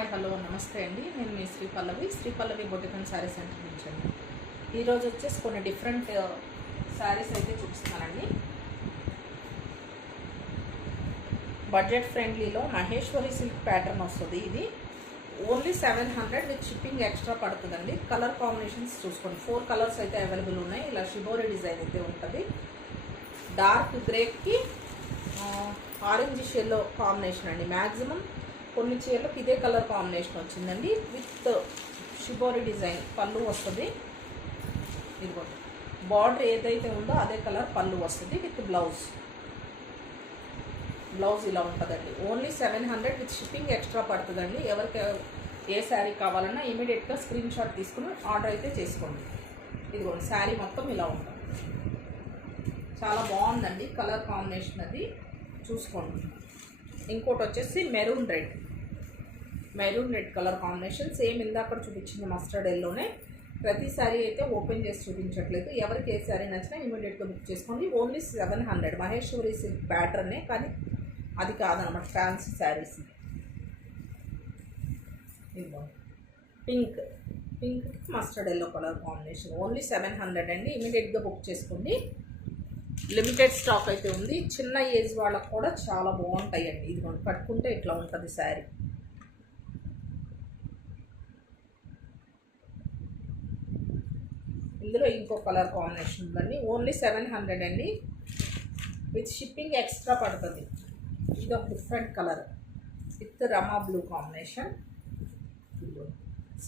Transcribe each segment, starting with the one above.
Hi hello నమస్తే అండి. నేను మీ శ్రీ పల్లవి బొటిక్ అండ్ శారీ సెంటర్ నుంచి అండి. ఈరోజు వచ్చేసి కొన్ని డిఫరెంట్ శారీస్ అయితే చూపిస్తున్నానండి. బడ్జెట్ ఫ్రెండ్లీలో మహేశ్వరి సిల్క్ ప్యాటర్న్ వస్తుంది. ఇది ఓన్లీ 700 విత్ షిప్పింగ్ ఎక్స్ట్రా పడుతుందండి. కలర్ కాంబినేషన్స్ చూసుకోండి. 4 కలర్స్ అయితే అవైలబుల్ ఉన్నాయి. ఇలా షిబోరి డిజైన్ అయితే ఉంటుంది. డార్క్ గ్రేకి ఆరెంజ్ షెల్లో కాంబినేషన్ అండి. మ్యాక్సిమం కొన్ని చీరలకు ఇదే కలర్ కాంబినేషన్ వచ్చిందండి. విత్ షిబోరి డిజైన్ పళ్ళు వస్తుంది. ఇదిగో బార్డర్ ఏదైతే ఉందో అదే కలర్ పళ్ళు వస్తుంది. విత్ బ్లౌజ్ ఇలా ఉంటుందండి. ఓన్లీ 700 విత్ షిప్పింగ్ ఎక్స్ట్రా పడుతుందండి. ఎవరికి ఏ శారీ కావాలన్నా ఇమీడియట్గా స్క్రీన్ షాట్ తీసుకుని ఆర్డర్ అయితే చేసుకోండి. ఇదిగోండి శారీ మొత్తం ఇలా ఉంటుంది. చాలా బాగుందండి కలర్ కాంబినేషన్ అది చూసుకోండి. ఇంకోటి వచ్చేసి maroon red colour combination. Same ఇందాక చూపించింది మస్టర్డ్ ఎల్లోనే. ప్రతి శారీ అయితే ఓపెన్ చేసి చూపించట్లేదు. ఎవరికి ఏ శారీ నచ్చినా ఇమీడియట్గా బుక్ చేసుకోండి. ఓన్లీ 700 మహేశ్వరి సిల్క్ ప్యాటర్నే, కానీ అది కాదనమాట ఫ్యాన్సీ శారీస్. ఇదిగో pink mustard yellow colour combination. Only 700 అండి. ఇమీడియట్గా బుక్ చేసుకోండి. లిమిటెడ్ స్టాక్ అయితే ఉంది. చిన్న ఏజ్ వాళ్ళకు కూడా చాలా బాగుంటాయండి. ఇదిగోండి కట్టుకుంటే ఇట్లా ఉంటుంది శారీ. ఇందులో ఇంకో కలర్ కాంబినేషన్ ఉందండి. ఓన్లీ 700 అండి. విత్ షిప్పింగ్ ఎక్స్ట్రా పడుతుంది. ఇది ఒక different colour with Rama blue combination.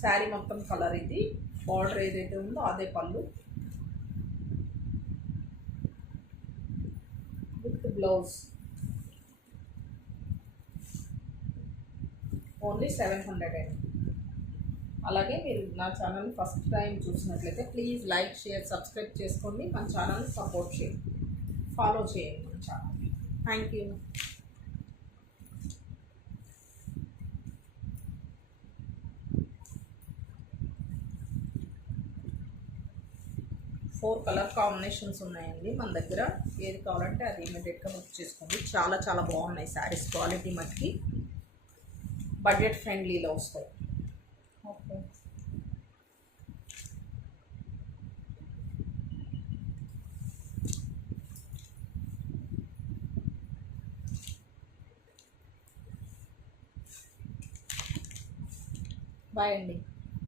Sari మొత్తం కలర్ ఇది. బార్డర్ ఏదైతే ఉందో అదే పళ్ళు విత్ బ్లౌజ్. ఓన్లీ 700 అండి. అలాగే మీరు నా ఛానల్ని ఫస్ట్ టైం చూసినట్లయితే ప్లీజ్ లైక్, షేర్, సబ్స్క్రైబ్ చేసుకోండి. మన ఛానల్ని సపోర్ట్ చేయండి, ఫాలో చేయండి మన channel. Thank you. Four colour combinations ఉన్నాయండి మన దగ్గర. ఏది కావాలంటే అది ఇమీడియట్గా బుక్ చేసుకోండి. చాలా చాలా బాగున్నాయి శారీస్. క్వాలిటీ మట్టికి బడ్జెట్ ఫ్రెండ్లీలో వస్తాయి. ఓకే, బాయ్ అండి.